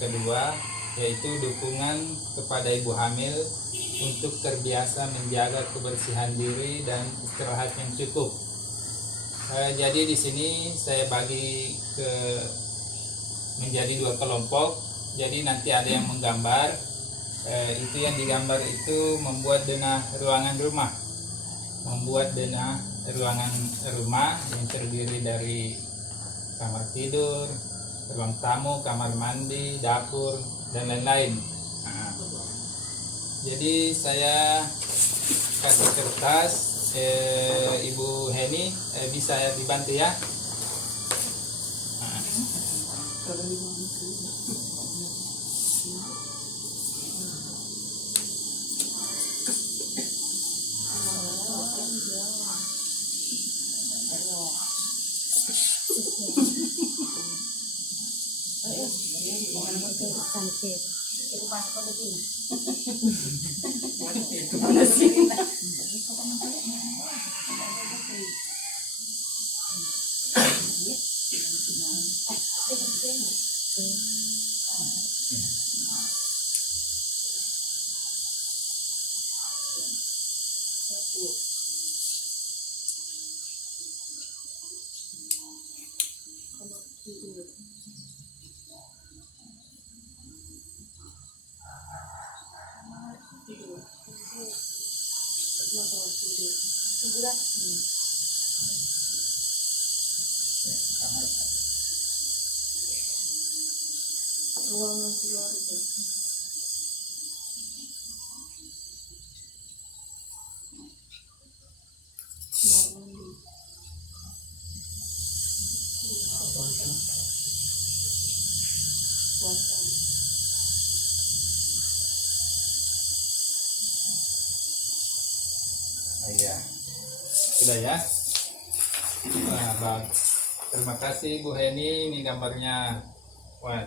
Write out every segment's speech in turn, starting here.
kedua, yaitu dukungan kepada ibu hamil untuk terbiasa menjaga kebersihan diri dan istirahat yang cukup. Jadi di sini saya bagi menjadi 2 kelompok. Jadi nanti ada yang menggambar. Itu yang digambar itu membuat denah ruangan rumah. Membuat denah ruangan rumah yang terdiri dari kamar tidur, ruang tamu, kamar mandi, dapur, dan lain-lain. Jadi saya kasih kertas, Ibu Heni bisa dibantu ya. Ruangan keluarga. Iya, sudah ya. Nah, terima kasih Bu Heni, ini gambarnya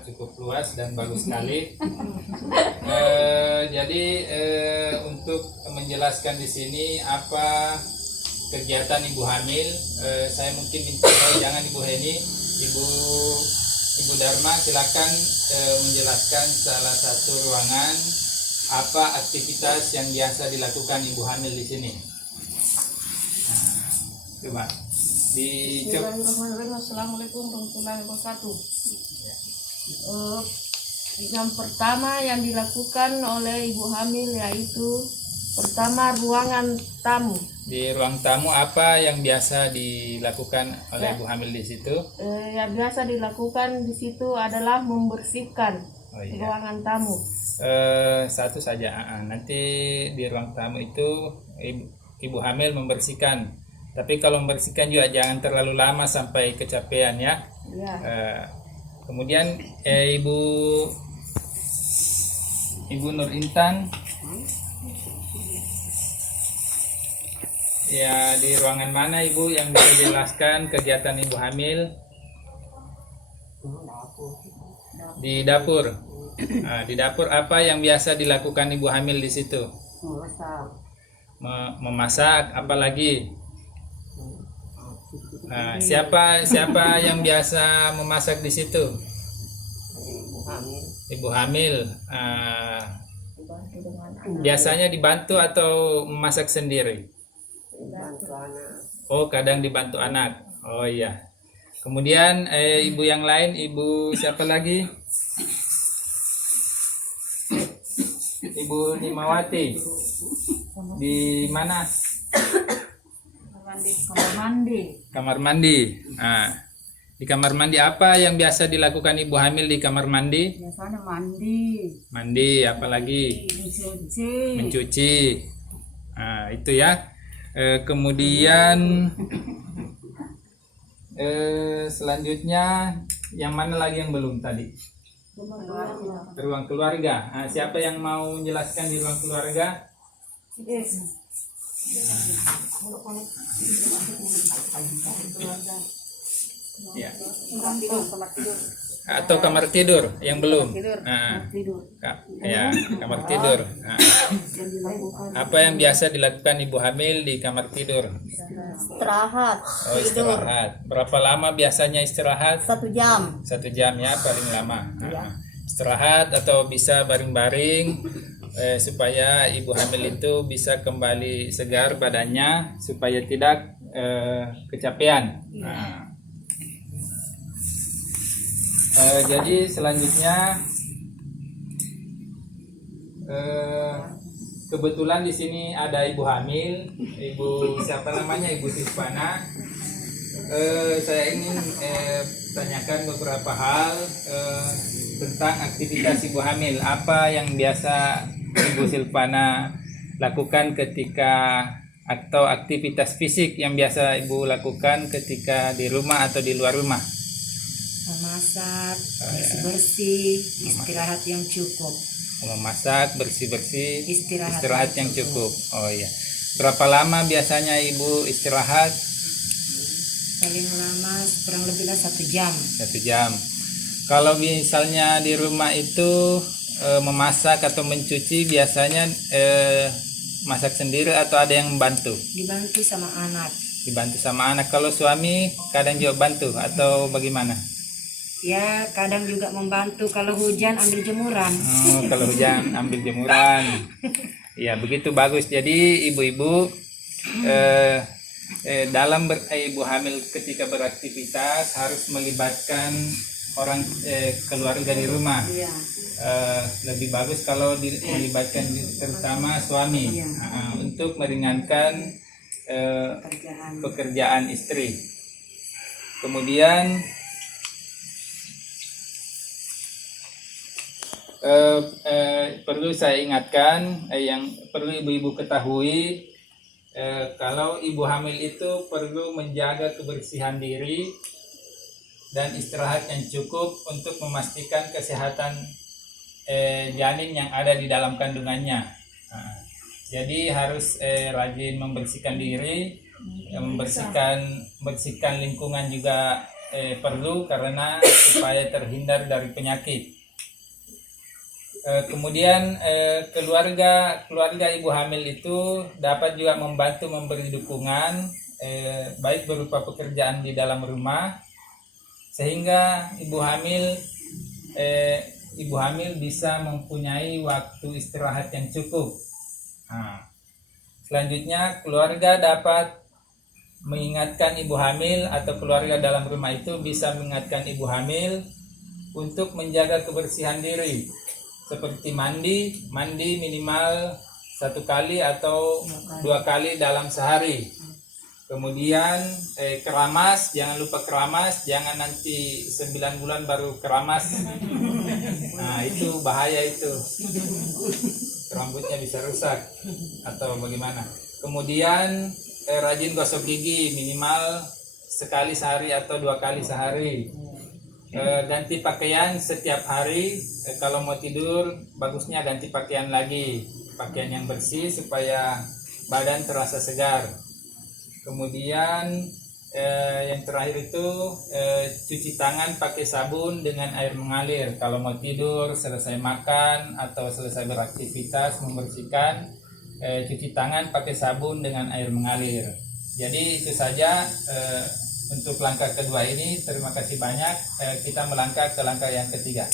cukup luas dan bagus sekali. Jadi untuk menjelaskan di sini apa kegiatan ibu hamil, saya mungkin minta jangan Ibu Heni, Ibu Dharma silakan menjelaskan salah satu ruangan apa aktivitas yang biasa dilakukan ibu hamil di sini. Coba Bismillahirrahmanirrahim. Assalamualaikum warahmatullahi wabarakatuh. Yang pertama yang dilakukan oleh ibu hamil yaitu pertama ruangan tamu. Di ruang tamu apa yang biasa dilakukan oleh ibu hamil di situ? Yang biasa dilakukan di situ adalah membersihkan ruangan tamu. Satu saja. Nanti di ruang tamu itu ibu hamil membersihkan. Tapi kalau membersihkan juga jangan terlalu lama sampai kecapean ya. Ya. Kemudian Ibu Nur Intan, ya di ruangan mana Ibu yang bisa jelaskan kegiatan ibu hamil? Di dapur. Di dapur apa yang biasa dilakukan ibu hamil di situ? Memasak, apalagi? Siapa yang biasa memasak di situ? Ibu hamil. Biasanya dibantu atau memasak sendiri? Oh, kadang dibantu anak. Oh iya. Kemudian ibu yang lain, ibu siapa lagi? Ibu Nimawati. Di mana? Kamar mandi. Di kamar mandi apa yang biasa dilakukan ibu hamil di kamar mandi? Biasanya mandi. Mandi, apalagi? Mencuci. Itu ya. Kemudian selanjutnya yang mana lagi yang belum tadi? Ruang keluarga. Siapa yang mau menjelaskan di ruang keluarga? Ya. Atau kamar tidur yang belum? Ya, kamar tidur. Apa yang biasa dilakukan ibu hamil di kamar tidur? Istirahat. Oh, istirahat. Berapa lama biasanya istirahat? 1 jam. 1 jam ya paling lama. Ya. istirahat atau bisa baring-baring supaya ibu hamil itu bisa kembali segar badannya supaya tidak kecapean. Nah, jadi selanjutnya kebetulan di sini ada ibu hamil, ibu siapa namanya, Ibu Silvana. Saya ingin tanyakan beberapa hal tentang aktivitas ibu hamil. Apa yang biasa Ibu Silvana lakukan ketika, atau aktivitas fisik yang biasa ibu lakukan ketika di rumah atau di luar rumah? Memasak, bersih-bersih, istirahat yang cukup. Memasak, bersih-bersih, Istirahat yang cukup. Oh iya. Berapa lama biasanya ibu istirahat? Paling lama kurang lebih 1 jam. 1 jam. Kalau misalnya di rumah itu memasak atau mencuci, biasanya masak sendiri atau ada yang membantu? Dibantu sama anak. Dibantu sama anak. Kalau suami kadang juga bantu atau bagaimana? Ya, kadang juga membantu. Kalau hujan ambil jemuran. Oh, kalau hujan ambil jemuran. Ya, begitu bagus. Jadi ibu-ibu dalam ibu hamil ketika beraktivitas harus melibatkan orang keluarga di rumah. Iya. Lebih bagus kalau melibatkan terutama suami untuk meringankan pekerjaan istri. Kemudian perlu saya ingatkan, yang perlu ibu-ibu ketahui, kalau ibu hamil itu perlu menjaga kebersihan diri dan istirahat yang cukup untuk memastikan kesehatan janin yang ada di dalam kandungannya. Jadi harus rajin membersihkan diri, membersihkan lingkungan juga perlu, karena supaya terhindar dari penyakit. Kemudian keluarga ibu hamil itu dapat juga membantu memberi dukungan baik berupa pekerjaan di dalam rumah, sehingga ibu hamil bisa mempunyai waktu istirahat yang cukup. Nah, selanjutnya keluarga dapat mengingatkan ibu hamil, atau keluarga dalam rumah itu bisa mengingatkan ibu hamil untuk menjaga kebersihan diri, seperti mandi minimal 1 kali atau 2 kali dalam sehari. Kemudian keramas, jangan lupa keramas, jangan nanti 9 bulan baru keramas. Nah, itu bahaya itu. Rambutnya bisa rusak atau bagaimana. Kemudian rajin gosok gigi minimal 1 kali sehari atau 2 kali sehari. Ganti pakaian setiap hari. Kalau mau tidur bagusnya ganti pakaian lagi, pakaian yang bersih supaya badan terasa segar. Kemudian yang terakhir itu cuci tangan pakai sabun dengan air mengalir. Kalau mau tidur, selesai makan atau selesai beraktivitas membersihkan, cuci tangan pakai sabun dengan air mengalir. Jadi itu saja untuk langkah kedua ini. Terima kasih banyak. Kita melangkah ke langkah yang ketiga.